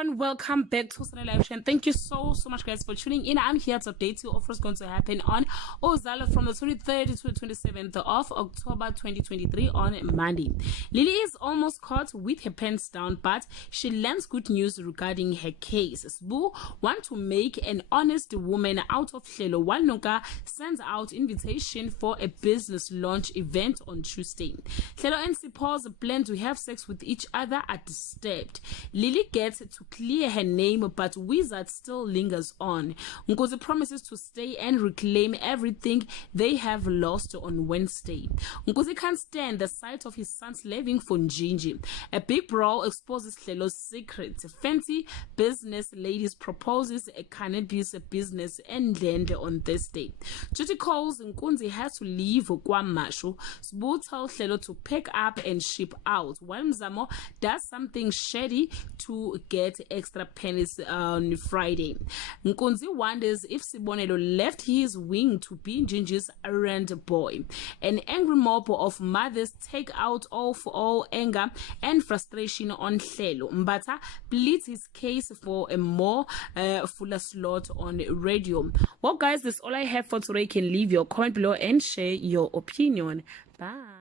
everyone, welcome back to UZALO Live Show. Thank you so much guys for tuning in. I'm here to update you of what's going to happen on UZALO from the 23rd to the 27th of October 2023 on Monday. Lily is almost caught with her pants down, but she learns good news regarding her case. Sbu want to make an honest woman out of Hlelo, while Noka sends out invitation for a business launch event on Tuesday. Hlelo and Sipho's plan to have sex with each other are disturbed. Lily gets to clear her name, but Wizard still lingers on. Nkosi promises to stay and reclaim everything they have lost on Wednesday. Nkosi can't stand the sight of his sons leaving for Njinji. A big brawl exposes Hlelo's secret. Fancy business ladies proposes a cannabis business and land on Thursday. Judy calls Nkunzi has to leave KwaMashu. Sbu tells Hlelo to pack up and ship out, while Mzamo does something shady to get extra pennies on Friday. Nkunzi wonders if Sibonelo left his wing to be Njinji's errand boy. An angry mob of mothers take out all anger and frustration on Hlelo. Mbata pleads his case for a more fuller slot on radio. Well guys, that's all I have for today. You can leave your comment below and share your opinion. Bye.